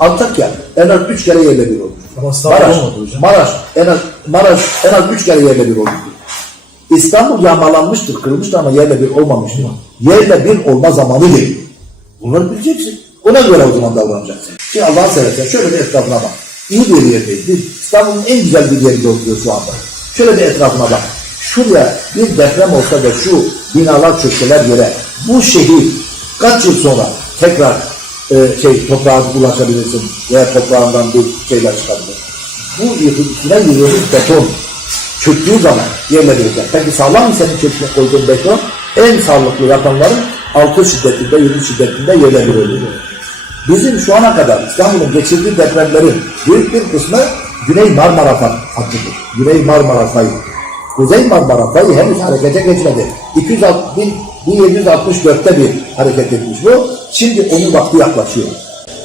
Antakya en az üç kere yerle bir. Ama İstanbul Maraş. Maraş en az Maraş en az üç kere yerle bir olmuştur. İstanbul yağmalanmıştır, kırılmıştır ama yerle bir olmamıştır. Yerle bir olma zamanı geliyor. Bunları bileceksin. Ona göre o zaman davranacaksın. Şimdi Allah'ın seversen şöyle bir etrafına bak. İyi bir yerdeyiz. Biz İstanbul'un en güzel bir yerinde oturuyoruz şu anda. Şöyle bir etrafına bak. Şuraya bir deprem olsa da şu binalar çökseler yere bu şehir kaç yıl sonra tekrar e, şey toprağa ulaşabilirsin veya toprağından bir şeyler çıkabilir. Bu üstüne yığılmış beton çöktüğü zaman yerle olacak. Peki sağlam mı senin çöküşüne koyduğun beton? En sağlıklı yapanların 6 şiddetinde, 7 şiddetinde yerle oluyor. Bizim şu ana kadar İstanbul'un geçirdiği depremlerin büyük bir kısmı Güney Marmara hattıdır. Güney Marmara fayı. Kuzey Marmara fayı henüz harekete geçmedi. 260, 1764'te bir hareket etmiş bu. Şimdi onun vakti yaklaşıyor.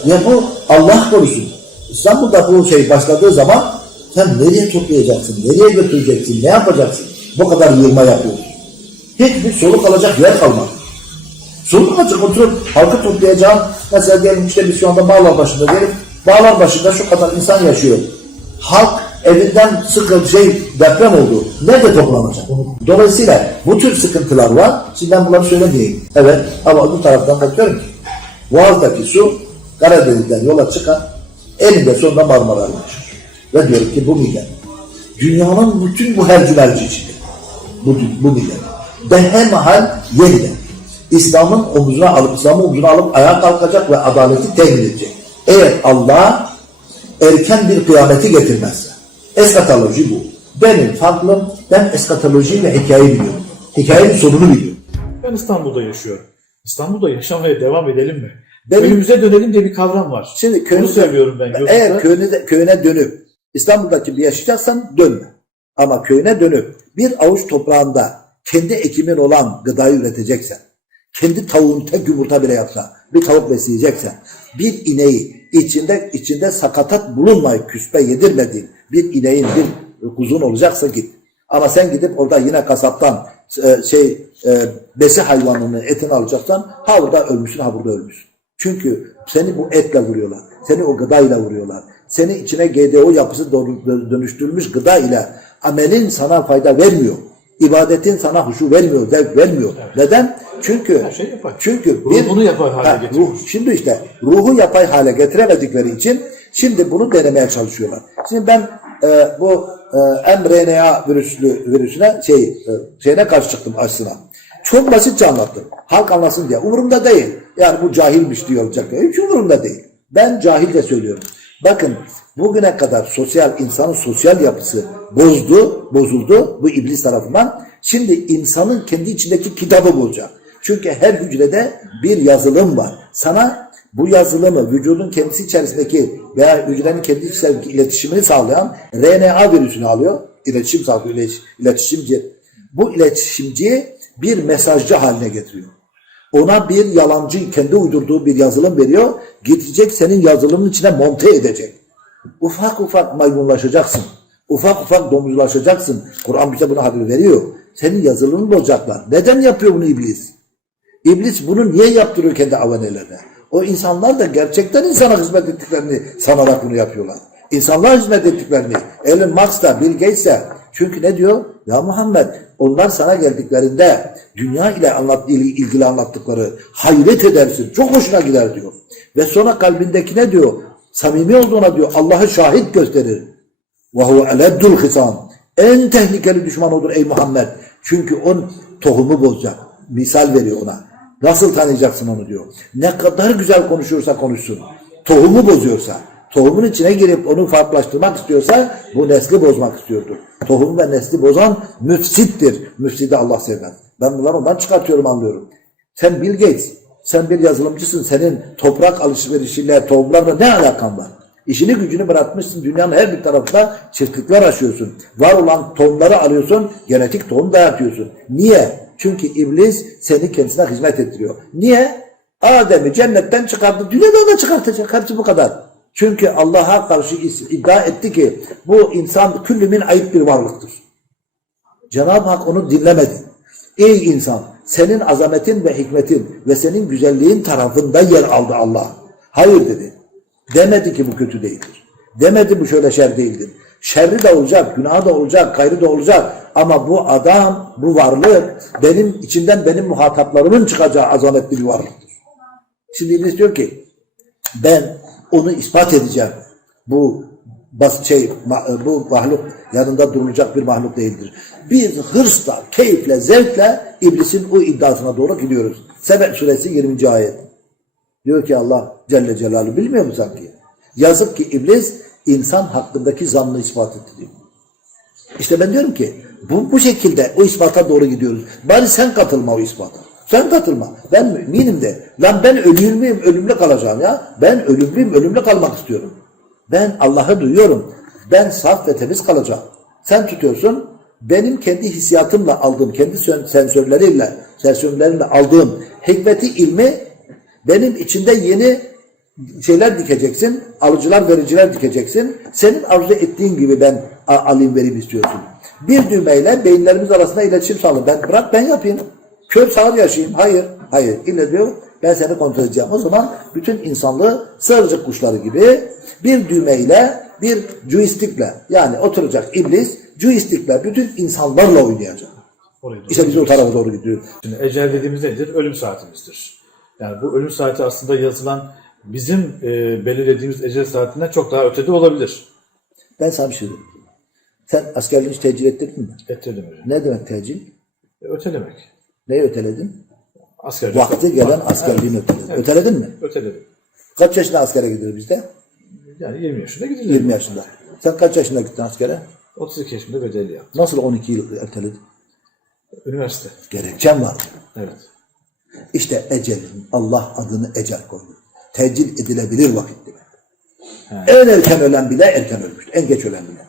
Ya bu Allah korusun. İstanbul'da bu şey başladığı zaman sen nereye toplayacaksın, nereye götüreceksin, ne yapacaksın? Bu kadar yığma yapıyorsun. Hiçbir soluk alacak yer kalmadı. Soluk alacak oturup halkı toplayacağım. Mesela diyelim işte biz şu anda Bağlar başında diyelim. Bağlar başında şu kadar insan yaşıyor. Halk evinden sıkıntı şey deprem oldu. Nerede toplanacak? Dolayısıyla bu tür sıkıntılar var. Şimdi ben bunları söylemeyeyim. Evet ama bu taraftan bakıyorum ki Boğaz'daki su Karadeniz'den yola çıkan elinde sonunda Marmara'ya ulaşır. Ve diyorum ki bu millet dünyanın bütün bu hercümerci içinde bu, bu millet behemahal yeniden İslam'ın omzuna alıp İslam'ın omzuna alıp ayağa kalkacak ve adaleti temin edecek. Eğer Allah erken bir kıyameti getirmezse eskatoloji bu. Benim farklım ben eskatoloji ve hikayeyi biliyorum. Hikayenin sonunu biliyorum. Ben İstanbul'da yaşıyorum. İstanbul'da yaşamaya devam edelim mi? Benim- Köyümüze dönelim diye bir kavram var. Şimdi köyünüze, söylüyorum ben. Yoksa eğer köyüne, köyüne dönüp İstanbul'daki bir yaşayacaksan dönme. Ama köyüne dönüp bir avuç toprağında kendi ekimin olan gıdayı üreteceksen, kendi tavuğun tek yumurta bile yapsa, bir tavuk besleyeceksen, bir ineği içinde içinde sakatat bulunmayıp küspe yedirmediğin bir ineğin bir kuzun olacaksa git. Ama sen gidip orada yine kasaptan e, şey e, besi hayvanının etini alacaksan ha burada ölmüşsün ha burada ölmüşsün. Çünkü seni bu etle vuruyorlar. Seni o gıdayla vuruyorlar. Seni içine GDO yapısı dönüştürülmüş gıda ile amelin sana fayda vermiyor. İbadetin sana huşu vermiyor, zevk vermiyor. Neden? Çünkü Her şey yapay. çünkü Ruhunu yapay hale Ha, ruh- şimdi işte ruhu yapay hale getiremedikleri için şimdi bunu denemeye çalışıyorlar. Şimdi ben e, bu e, mRNA virüslü virüsüne şey e, şeyine karşı çıktım aşısına. Çok basitçe anlattım. Halk anlasın diye. Umurumda değil. Yani bu cahilmiş diyor olacak. Hiç umurumda değil. Ben cahil de söylüyorum. Bakın bugüne kadar sosyal insanın sosyal yapısı bozdu, bozuldu bu iblis tarafından. Şimdi insanın kendi içindeki kitabı bulacak. Çünkü her hücrede bir yazılım var. Sana bu yazılımı vücudun kendisi içerisindeki veya hücrenin kendi içerisindeki iletişimini sağlayan RNA virüsünü alıyor. İletişim sağlıyor, ilet- iletişimci. Bu iletişimciyi bir mesajcı haline getiriyor. Ona bir yalancı, kendi uydurduğu bir yazılım veriyor. Gidecek senin yazılımın içine monte edecek. Ufak ufak maymunlaşacaksın. Ufak ufak domuzlaşacaksın. Kur'an bize bunu haber veriyor. Senin yazılımını bozacaklar. Neden yapıyor bunu iblis? İblis bunu niye yaptırıyor kendi avanelerine? O insanlar da gerçekten insana hizmet ettiklerini sanarak bunu yapıyorlar. İnsanlar hizmet ettiklerini. Elon Musk da Bill Gates. Çünkü ne diyor? Ya Muhammed onlar sana geldiklerinde dünya ile ilgili anlattıkları hayret edersin. Çok hoşuna gider diyor. Ve sonra kalbindeki ne diyor? Samimi olduğuna diyor Allah'ı şahit gösterir. Huve eleddül hisan. En tehlikeli düşman odur ey Muhammed. Çünkü on tohumu bozacak. Misal veriyor ona. Nasıl tanıyacaksın onu diyor. Ne kadar güzel konuşursa konuşsun. Tohumu bozuyorsa, tohumun içine girip onu farklılaştırmak istiyorsa bu nesli bozmak istiyordur. Tohum ve nesli bozan müfsittir. Müfsidi Allah sevmez. Ben bunları ondan çıkartıyorum anlıyorum. Sen Bill Gates, sen bir yazılımcısın. Senin toprak alışverişiyle, tohumlarla ne alakan var? İşini gücünü bırakmışsın. Dünyanın her bir tarafında çiftlikler açıyorsun. Var olan tohumları alıyorsun. Genetik tohum dayatıyorsun. Niye? Çünkü iblis seni kendisine hizmet ettiriyor. Niye? Adem'i cennetten çıkardı. Dünyadan da çıkartacak. Hepsi bu kadar. Çünkü Allah'a karşı iddia etti ki bu insan küllümün ayıp bir varlıktır. Cenab-ı Hak onu dinlemedi. Ey insan senin azametin ve hikmetin ve senin güzelliğin tarafında yer aldı Allah. Hayır dedi. Demedi ki bu kötü değildir. Demedi bu şöyle şer değildir. Şerri de olacak, günahı da olacak, gayrı da olacak. Ama bu adam, bu varlık benim içinden benim muhataplarımın çıkacağı azametli bir varlıktır. Şimdi İblis diyor ki ben onu ispat edeceğim. Bu bas şey ma- bu mahluk yanında durulacak bir mahluk değildir. Biz hırsla, keyifle, zevkle iblisin o iddiasına doğru gidiyoruz. Sebep suresi 20. ayet. Diyor ki Allah Celle Celaluhu bilmiyor mu sanki? Yazık ki iblis insan hakkındaki zannı ispat etti diyor. İşte ben diyorum ki bu, bu şekilde o ispata doğru gidiyoruz. Bari sen katılma o ispata. Sen katılma. Ben müminim de. Lan ben ölür müyüm? Ölümlü kalacağım ya. Ben ölümlüyüm. Ölümlü kalmak istiyorum. Ben Allah'ı duyuyorum. Ben saf ve temiz kalacağım. Sen tutuyorsun. Benim kendi hissiyatımla aldığım, kendi sensörleriyle, sensörlerimle aldığım hikmeti, ilmi benim içinde yeni şeyler dikeceksin, alıcılar vericiler dikeceksin. Senin arzu ettiğin gibi ben alayım vereyim istiyorsun. Bir düğmeyle beyinlerimiz arasında iletişim sağlı. Ben bırak ben yapayım. Kör sağır yaşayayım. Hayır, hayır. İlle diyor ben seni kontrol edeceğim. O zaman bütün insanlığı sığırcık kuşları gibi bir düğmeyle, bir joystickle yani oturacak iblis joystickle bütün insanlarla oynayacak. Oraya doğru İşte biz o tarafa doğru gidiyoruz. Şimdi ecel dediğimiz nedir? Ölüm saatimizdir. Yani bu ölüm saati aslında yazılan bizim e, belirlediğimiz ecel saatinden çok daha ötede olabilir. Ben sana bir şey diyeyim. Sen askerliğini tecil ettirdin mi? Ettirdim hocam. Ne demek tecil? E, ötelemek. Neyi öteledin? Askerlik. Vakti gelen askerliğini öteledin. Evet. Öteledin mi? Öteledim. Kaç yaşında askere gidilir bizde? Yani 20 yaşında gidilir. 20 yaşında. Sen kaç yaşında gittin askere? 32 yaşında bedelli yaptım. Nasıl 12 yıl erteledin? Üniversite. Gerekçem vardı. Evet. İşte ecelin Allah adını ecel koydu. Tecil edilebilir vakit demek. En erken ölen bile erken ölmüştür. En geç ölen bile.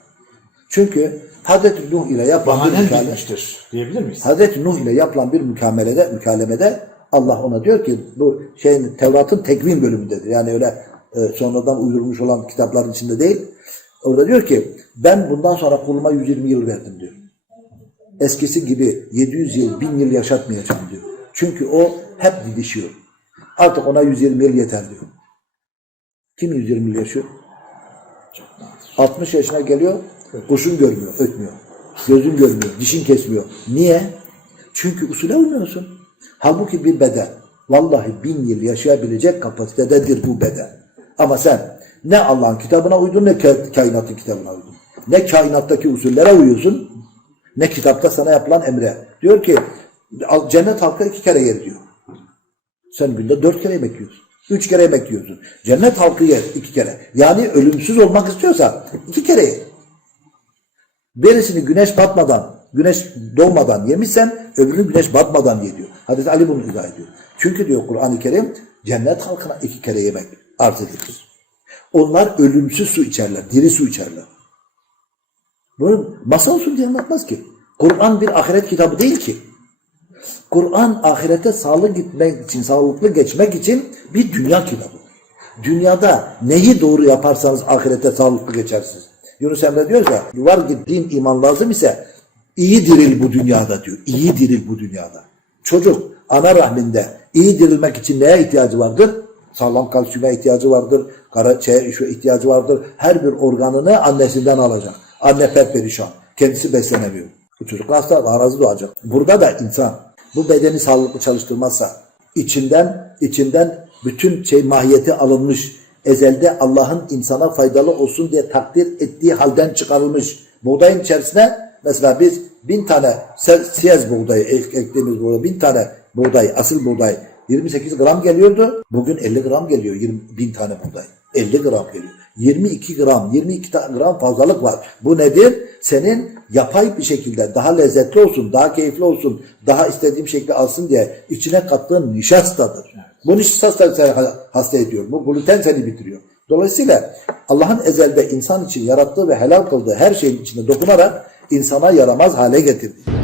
Çünkü Hazreti Nuh ile yapılan bir Bahanen bitmiştir diyebilir miyiz? Hazreti Nuh ile yapılan bir mükamelede, mükalemede Allah ona diyor ki bu şeyin Tevrat'ın tekvin bölümündedir. Yani öyle e, sonradan uydurmuş olan kitapların içinde değil. Orada diyor ki ben bundan sonra kuluma 120 yıl verdim diyor. Eskisi gibi 700 yıl, 1000 yıl yaşatmayacağım diyor. Çünkü o hep didişiyor. Artık ona 120 yıl yeter diyor. Kim 120 yıl yaşıyor? 60 yaşına geliyor, kuşun görmüyor, ötmüyor. Gözün görmüyor, dişin kesmiyor. Niye? Çünkü usule uymuyorsun. Halbuki bir beden, vallahi bin yıl yaşayabilecek kapasitededir bu beden. Ama sen ne Allah'ın kitabına uydun ne ka- kainatın kitabına uydun. Ne kainattaki usullere uyuyorsun, ne kitapta sana yapılan emre. Diyor ki cennet halkı iki kere yer diyor. Sen günde dört kere yemek yiyorsun. Üç kere yemek yiyorsun. Cennet halkı yer iki kere. Yani ölümsüz olmak istiyorsa iki kere ye. Birisini güneş batmadan, güneş doğmadan yemişsen öbürünü güneş batmadan ye diyor. Hazreti Ali bunu izah ediyor. Çünkü diyor Kur'an-ı Kerim cennet halkına iki kere yemek arz edilir. Onlar ölümsüz su içerler, diri su içerler. Bunu masal olsun diye anlatmaz ki. Kur'an bir ahiret kitabı değil ki. Kur'an ahirete sağlık gitmek için, sağlıklı geçmek için bir dünya kitabı. Dünyada neyi doğru yaparsanız ahirete sağlıklı geçersiniz. Yunus Emre diyor ya, var gittiğin iman lazım ise iyi diril bu dünyada diyor. İyi diril bu dünyada. Çocuk ana rahminde iyi dirilmek için neye ihtiyacı vardır? Sağlam kalsiyuma ihtiyacı vardır. Karaciğer şu ihtiyacı vardır. Her bir organını annesinden alacak. Anne perperişan. Kendisi beslenemiyor. Bu çocuk hasta, arazi doğacak. Burada da insan bu bedeni sağlıklı çalıştırmazsa içinden içinden bütün şey mahiyeti alınmış ezelde Allah'ın insana faydalı olsun diye takdir ettiği halden çıkarılmış buğdayın içerisine mesela biz bin tane siyez buğdayı ek- ektiğimiz buğday bin tane buğday asıl buğday 28 gram geliyordu. Bugün 50 gram geliyor 20 bin tane buğday. 50 gram geliyor. 22 gram, 22 ta- gram fazlalık var. Bu nedir? Senin yapay bir şekilde daha lezzetli olsun, daha keyifli olsun, daha istediğim şekli alsın diye içine kattığın nişastadır. Bu nişasta seni ha- hasta ediyor. Bu gluten seni bitiriyor. Dolayısıyla Allah'ın ezelde insan için yarattığı ve helal kıldığı her şeyin içine dokunarak insana yaramaz hale getirdi.